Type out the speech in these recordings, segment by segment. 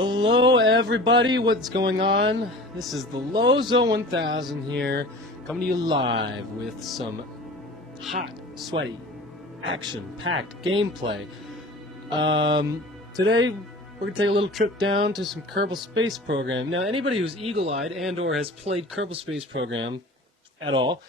Hello everybody, what's going on? This is the Lozo 1000 here, coming to you live with some hot, sweaty, action-packed gameplay. Today we're going to take a little trip down to some Kerbal Space Program. Now anybody who's eagle-eyed and or has played Kerbal Space Program at all,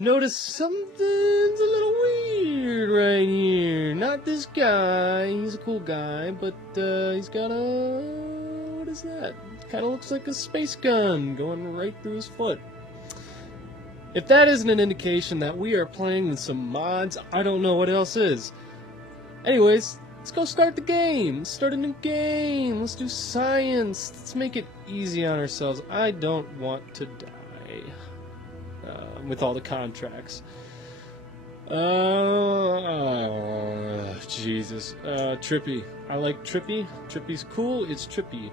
notice something's a little weird right here. Not this guy, he's a cool guy, but he's got a... what is that? Kind of looks like a space gun going right through his foot. If that isn't an indication that we are playing with some mods, I don't know what else is. Anyways, let's go start the game. Let's start a new game. Let's do science. Let's make it easy on ourselves. I don't want to die with all the contracts. Jesus. Trippy. I like Trippy. Trippy's cool. It's Trippy.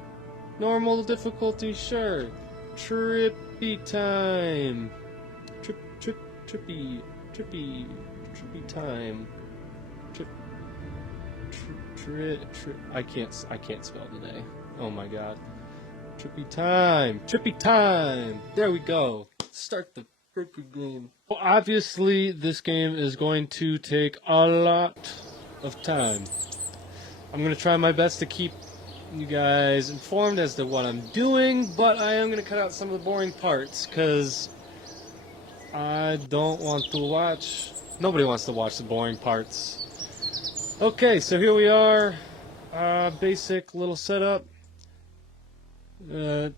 Normal difficulty, sure. Trippy time. Trippy time. I can't spell today. Oh my god. Trippy time. Trippy time. There we go. Start the freaking game. Well, obviously, this game is going to take a lot of time. I'm going to try my best to keep you guys informed as to what I'm doing, but I am going to cut out some of the boring parts, because I don't want to watch... Nobody wants to watch the boring parts. Okay, so here we are. Basic little setup.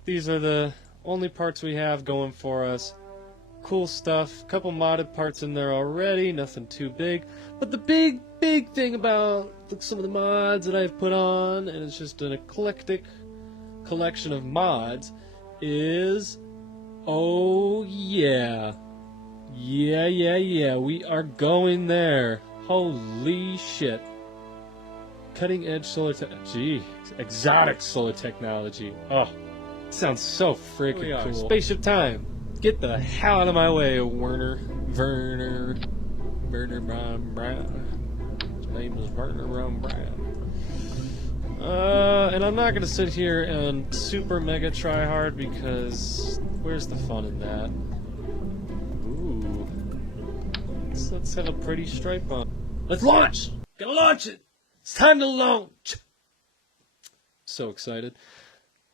These are the only parts we have going for us. Cool stuff. Couple modded parts in there already, nothing too big. But the big thing about some of the mods that I've put on, and it's just an eclectic collection of mods, is... oh yeah. Yeah, we are going there. Holy shit. Cutting edge solar technology. Gee, exotic solar technology. Oh, sounds so freaking cool. Spaceship time. Get the hell out of my way, Werner Brown. His name is Werner Brown. And I'm not gonna sit here and super mega try hard, because where's the fun in that? Ooh, let's have a pretty stripe on. Let's launch! Gotta launch it! It's time to launch! So excited.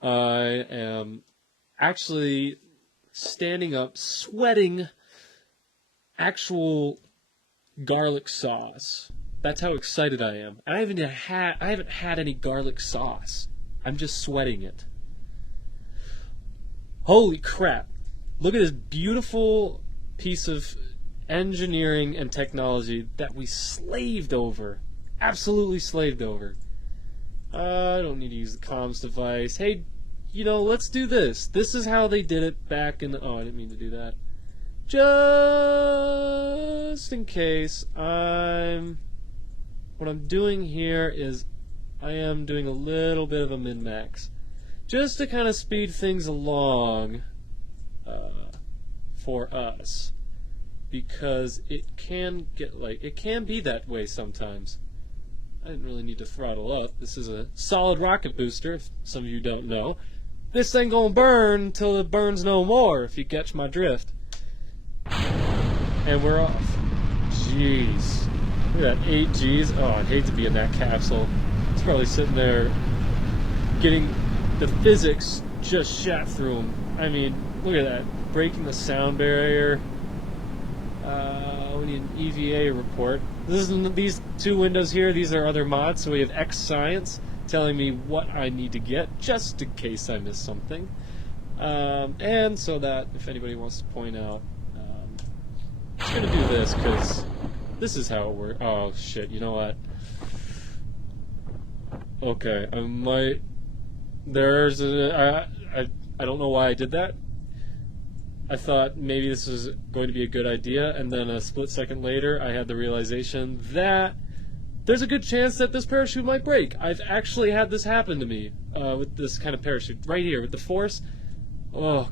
I am actually standing up, sweating actual garlic sauce. That's how excited I am. I haven't had any garlic sauce. I'm just sweating it. Holy crap. Look at this beautiful piece of engineering and technology that we slaved over. Absolutely slaved over. I don't need to use the comms device. Hey, you know, let's do this. This is how they did it back in the... oh, I didn't mean to do that. Just in case, what I'm doing here is I am doing a little bit of a min-max. Just to kind of speed things along for us. Because it can get like... it can be that way sometimes. I didn't really need to throttle up. This is a solid rocket booster, if some of you don't know. This ain't gonna burn until it burns no more, if you catch my drift. And we're off. Jeez. Look at that, 8 Gs. Oh, I'd hate to be in that capsule. It's probably sitting there getting the physics just shot through them. I mean, look at that. Breaking the sound barrier. We need an EVA report. These two windows here, these are other mods, so we have X Science telling me what I need to get, just in case I miss something. And so that, if anybody wants to point out, I'm just going to do this, because this is how it works. Oh, shit, you know what? Okay, I might... there's a... I don't know why I did that. I thought maybe this was going to be a good idea, and then a split second later, I had the realization that there's a good chance that this parachute might break. I've actually had this happen to me with this kind of parachute right here with the force. Oh,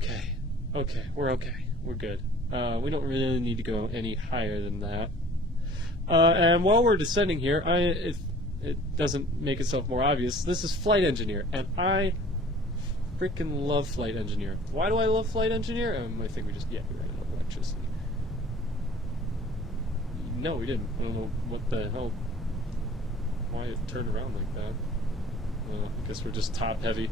okay, we're okay, we're good. We don't really need to go any higher than that. And while we're descending here, it doesn't make itself more obvious. This is Flight Engineer, and I freaking love Flight Engineer. Why do I love Flight Engineer? I think we just, yeah, we ran out of electricity. No, we didn't. I don't know what the hell, why it turned around like that. I guess we're just top heavy.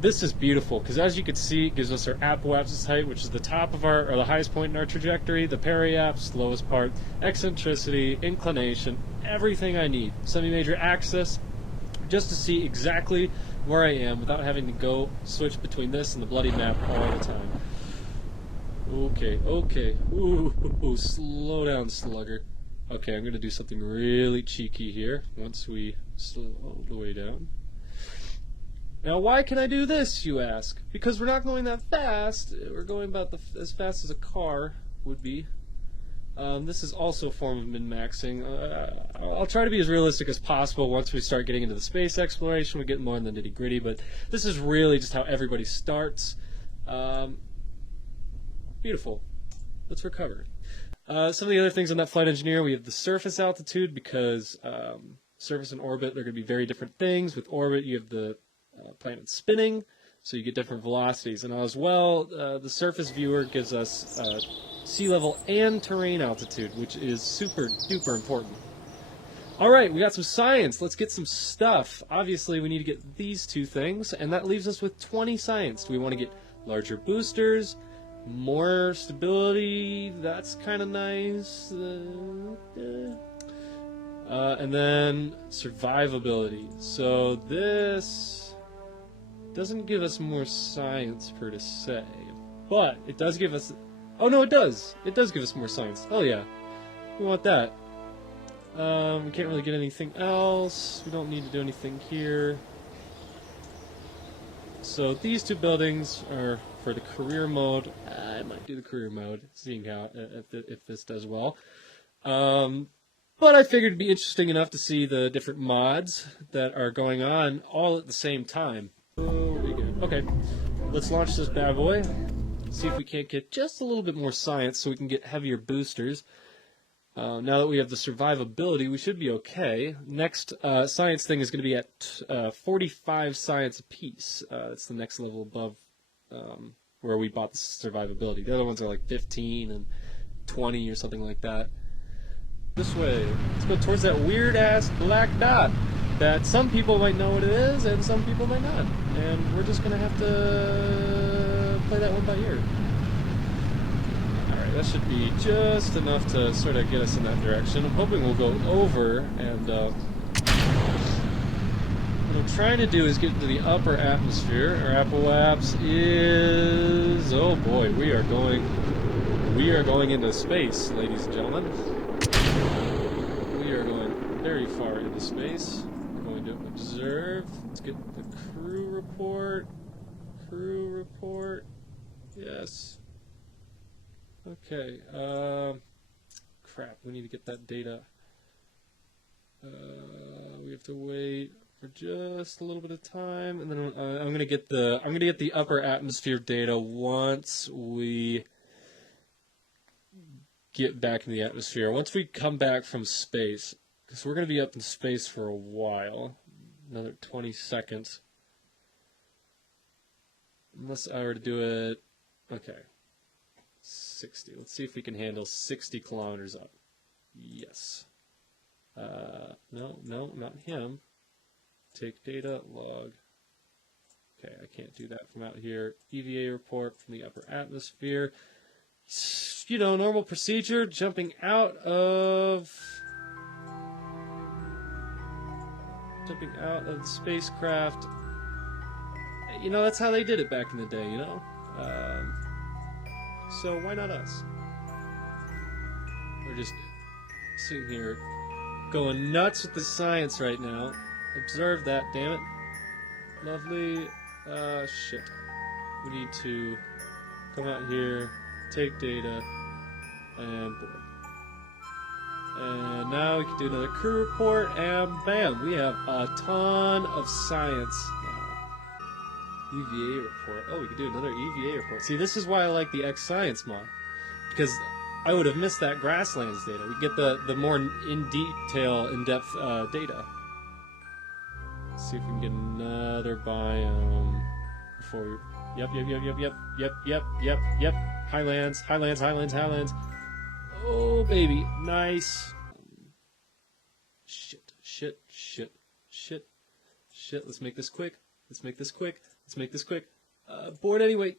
This is beautiful because, as you can see, it gives us our apoapsis height, which is the top of our, or the highest point in our trajectory, the periaps, lowest part, eccentricity, inclination, everything I need. Semi-major axis, just to see exactly where I am without having to go switch between this and the bloody map all the time. Okay, okay. Ooh, slow down, slugger. Okay, I'm going to do something really cheeky here once we slow the way down. Now, why can I do this, you ask? Because we're not going that fast. We're going about as fast as a car would be. This is also a form of min-maxing. I'll try to be as realistic as possible once we start getting into the space exploration. We get more in the nitty-gritty, but this is really just how everybody starts. Beautiful. Let's recover. Some of the other things on that Flight Engineer, we have the surface altitude, because surface and orbit, they're going to be very different things. With orbit, you have the planet spinning, so you get different velocities. And as well, the surface viewer gives us sea level and terrain altitude, which is super duper important. Alright, we got some science. Let's get some stuff. Obviously, we need to get these two things, and that leaves us with 20 science. Do we want to get larger boosters? More stability? That's kind of nice. And then survivability. So this doesn't give us more science per se, but it does give us... Oh no, it does! It does give us more science. Oh yeah. We want that. We can't really get anything else. We don't need to do anything here. So these two buildings are for the career mode. I might do the career mode, seeing how if this does well. But I figured it'd be interesting enough to see the different mods that are going on all at the same time. Oh, pretty good. Okay, let's launch this bad boy. See if we can't get just a little bit more science so we can get heavier boosters. Now that we have the survivability, we should be okay. Next science thing is going to be at 45 science apiece. That's the next level above where we bought the survivability. The other ones are like 15 and 20 or something like that. This way. Let's go towards that weird-ass black dot that some people might know what it is and some people might not. And we're just going to have to play that one by ear. Alright, that should be just enough to sort of get us in that direction. I'm hoping we'll go over, and what I'm trying to do is get into the upper atmosphere. Our apoaps is... oh boy, we are going into space, ladies and gentlemen. We are going very far into space. We're going to observe. Let's get the crew report. Crew report. Yes. Okay. Crap. We need to get that data. We have to wait for just a little bit of time, and then I'm gonna get the upper atmosphere data once we get back in the atmosphere. Once we come back from space, because we're going to be up in space for a while, another 20 seconds. Unless I were to do it, okay, 60. Let's see if we can handle 60 kilometers up. Yes. No, not him. Take data, log. Okay, I can't do that from out here. EVA report from the upper atmosphere. You know, normal procedure, jumping out of the spacecraft. You know, that's how they did it back in the day, you know? So why not us? We're just sitting here going nuts with the science right now. Observe that, damn it. Lovely. Shit. We need to come out here, take data, and board. And now we can do another crew report, and bam, we have a ton of science now. EVA report. Oh, we could do another EVA report. See, this is why I like the X Science mod, because I would have missed that grasslands data. We get the more in detail, in-depth data. Let's see if we can get another biome before we... Yep. Highlands. Oh, baby. Nice. Shit. Let's make this quick. Bored anyway.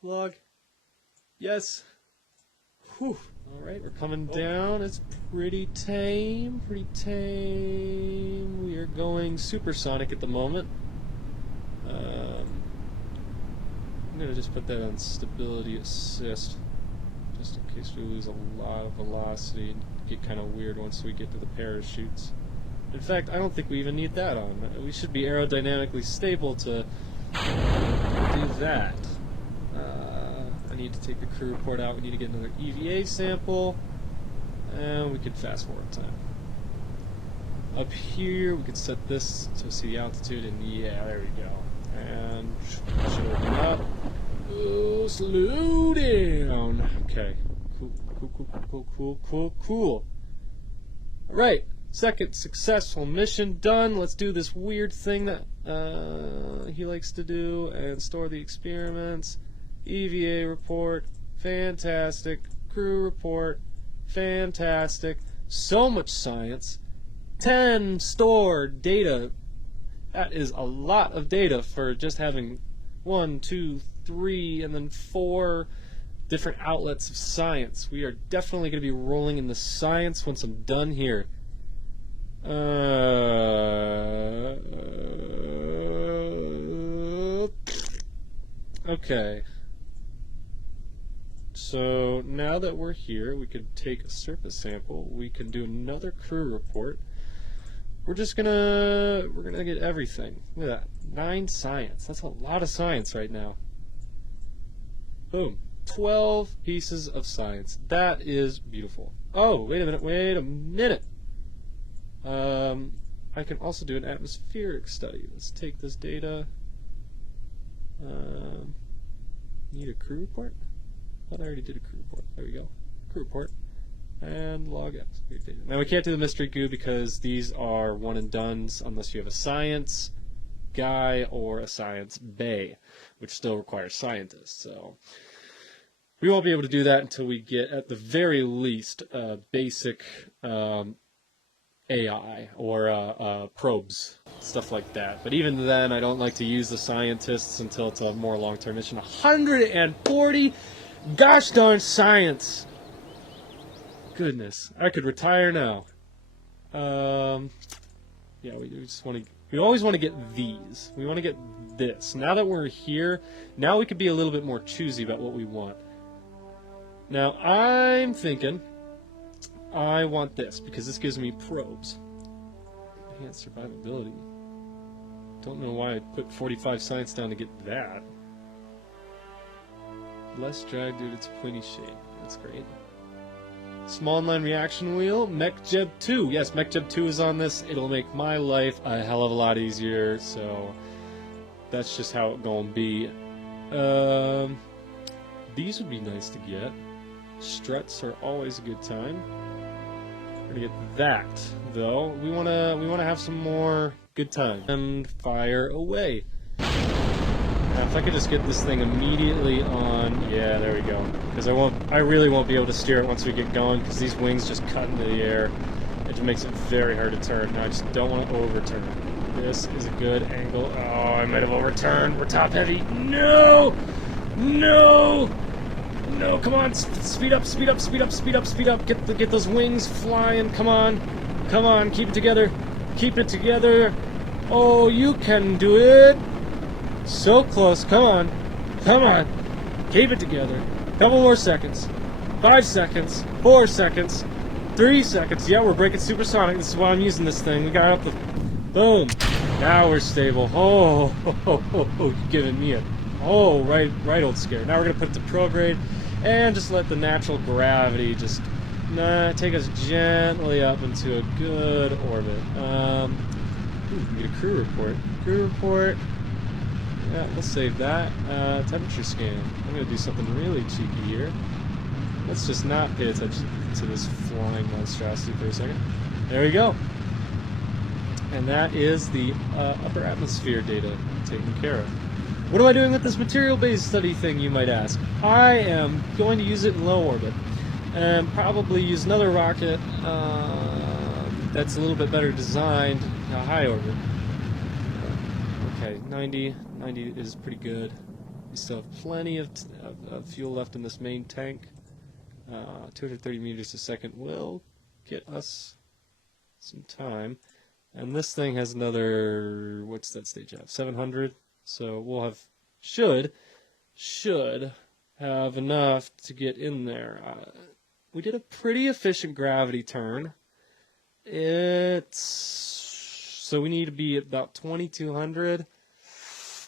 Log. Yes. Whew. Alright, we're coming down. It's pretty tame. We are going supersonic at the moment. I'm going to just put that on stability assist, just in case we lose a lot of velocity and get kind of weird once we get to the parachutes. In fact, I don't think we even need that on. We should be aerodynamically stable to do that. I need to take the crew report out. We need to get another EVA sample, and we could fast forward time. Up here, we could set this to see the altitude, and yeah, there we go. And should open up. Oh, slow down. Okay. Cool. Alright, second successful mission done. Let's do this weird thing that he likes to do and store the experiments. EVA report, fantastic. Crew report, fantastic. So much science. 10 stored data. That is a lot of data for just having 1, 2, 3, and then 4 different outlets of science. We are definitely going to be rolling in the science once I'm done here. Okay. So now that we're here, we could take a surface sample. We can do another crew report. We're gonna get everything. Look at that. 9 science. That's a lot of science right now. Boom. 12 pieces of science. That is beautiful. Oh, wait a minute. I can also do an atmospheric study. Let's take this data. Need a crew report? I thought I already did a crew report. There we go. Crew report. And log atmospheric data. Now we can't do the mystery goo because these are one and dones unless you have a science guy or a science bay, which still requires scientists. So we won't be able to do that until we get, at the very least, basic AI or probes, stuff like that. But even then, I don't like to use the scientists until it's a more long-term mission. 140 gosh darn science! Goodness, I could retire now. Yeah, we just want to. We always want to get these. We want to get this. Now that we're here, now we could be a little bit more choosy about what we want. Now I'm thinking, I want this because this gives me probes. Enhanced survivability. Don't know why I put 45 science down to get that. Less drag due to its pointy shape. That's great. Small inline reaction wheel, MechJeb 2. Yes, MechJeb 2 is on this. It'll make my life a hell of a lot easier, so that's just how it gonna be. These would be nice to get. Struts are always a good time. We're gonna get that, though. We wanna have some more good time. And fire away. Now, if I could just get this thing immediately on, yeah, there we go. Because I really won't be able to steer it once we get going, because these wings just cut into the air. It just makes it very hard to turn. Now I just don't want to overturn. This is a good angle. Oh, I might have overturned. We're top heavy. No! No! No, come on, speed up. Get those wings flying. Come on, keep it together. Oh, you can do it. So close, come on. Keep it together. Couple more seconds. 5 seconds. 4 seconds. 3 seconds. Yeah, we're breaking supersonic. This is why I'm using this thing. We got up the... Boom. Now we're stable. Oh, you're giving me a... Oh, right old scare. Now we're going to put it to prograde and just let the natural gravity just take us gently up into a good orbit. We get a crew report. Yeah, let's save that. Temperature scan. I'm going to do something really cheeky here. Let's just not pay attention to this flying monstrosity for a second. There we go. And that is the upper atmosphere data taken care of. What am I doing with this material-based study thing, you might ask? I am going to use it in low orbit, and probably use another rocket that's a little bit better designed in a high orbit. Okay, 90 is pretty good. We still have plenty of fuel left in this main tank. 230 meters a second will get us some time. And this thing has another, what's that stage at? 700. So we'll have, should have enough to get in there. We did a pretty efficient gravity turn. So we need to be at about 2200.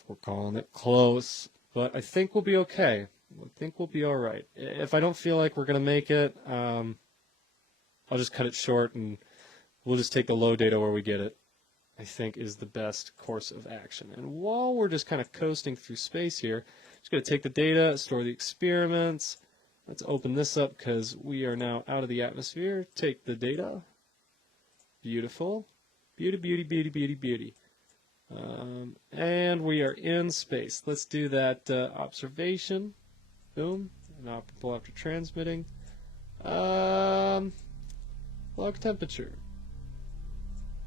We're calling it close, but I think we'll be okay. I think we'll be all right. If I don't feel like we're going to make it, I'll just cut it short and we'll just take the low data where we get it, I think is the best course of action. And while we're just kind of coasting through space here, just going to take the data, store the experiments. Let's open this up because we are now out of the atmosphere. Take the data. Beautiful. Beauty, beauty, beauty, beauty, beauty. And we are in space. Let's do that observation. Boom. Inoperable after transmitting. Log temperature.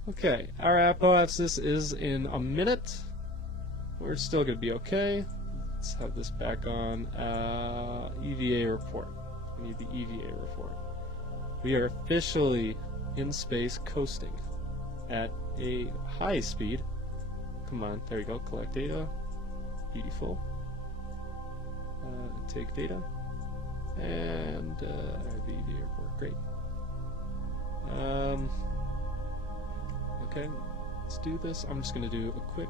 Okay, our apoapsis is in a minute. We're still going to be okay. Let's have this back on. EVA report. We need the EVA report. We are officially in space coasting at a high speed. Come on, there we go. Collect data. Beautiful. Take data. And the EVA report. Great. Okay, let's do this. I'm just going to do a quick.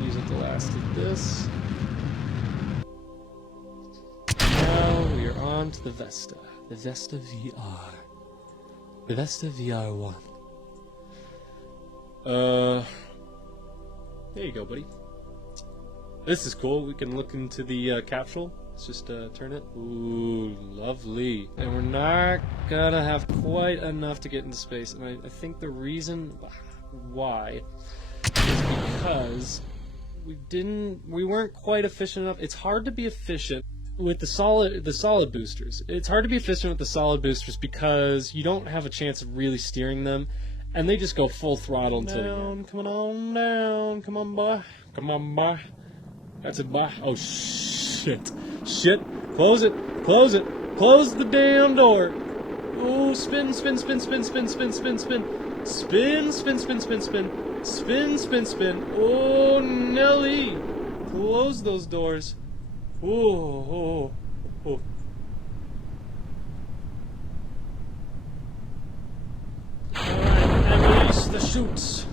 Use up the last of this. Now we are on to the Vesta. The Vesta VR. The Vesta VR1. There you go, buddy. This is cool. We can look into the capsule. Let's just turn it. Ooh, lovely. And we're not gonna have quite enough to get into space. And I think the reason why is because we weren't quite efficient enough. It's hard to be efficient with the solid boosters. It's hard to be efficient with the solid boosters because you don't have a chance of really steering them, and they just go full throttle until the end. Come on down. Come on, boy. Come on, boy. That's it, boy. Oh, shit. Shit. Close it. Close it. Close the damn door. Oh, spin, spin, spin, spin, spin, spin, spin, spin. Spin, spin, spin, spin, spin. Spin, spin, spin. Oh, Nelly. Close those doors. Oh, oh, oh. Alright, and release the chutes.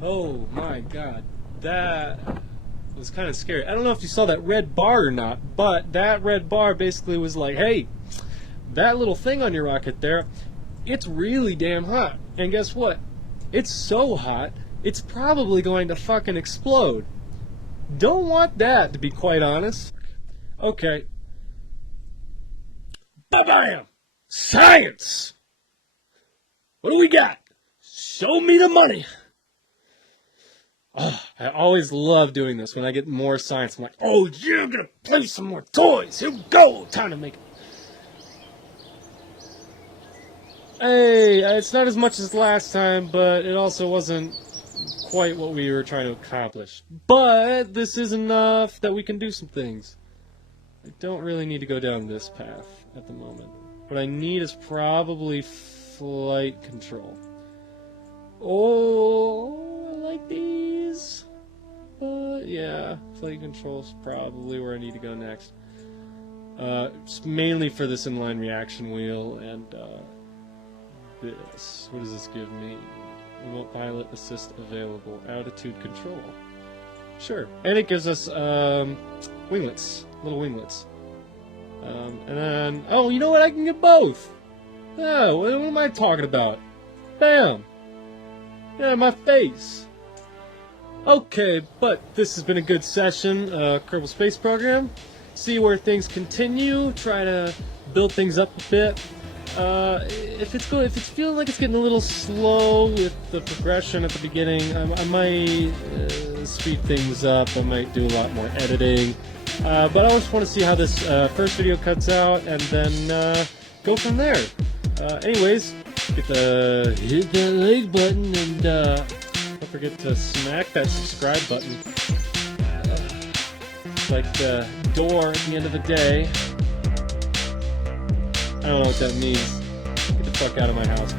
Oh my god. That was kind of scary. I don't know if you saw that red bar or not, but that red bar basically was like, hey, that little thing on your rocket there, it's really damn hot. And guess what? It's so hot, it's probably going to fucking explode. Don't want that, to be quite honest. Okay. Ba-bam! Science! What do we got? Show me the money! Oh, I always love doing this. When I get more science, I'm like, oh, you're gonna play some more toys. Here we go. Time to make it. Hey, it's not as much as last time, but it also wasn't quite what we were trying to accomplish. But this is enough that we can do some things. I don't really need to go down this path at the moment. What I need is probably flight control. Oh, I like these. But yeah, flight control is probably where I need to go next. It's mainly for this inline reaction wheel and this. What does this give me? Remote pilot assist available. Altitude control. Sure. And it gives us winglets. Little winglets. And then, oh, you know what? I can get both. Oh, what am I talking about? Bam! Yeah, my face. Okay, but this has been a good session. Kerbal Space Program. See where things continue. Try to build things up a bit. if it's feeling like it's getting a little slow with the progression at the beginning, I might speed things up. I might do a lot more editing. But I just want to see how this first video cuts out, and then go from there. Anyways, hit that like button, and don't forget to smack that subscribe button. It's like the door at the end of the day. I don't know what that means. Get the fuck out of my house.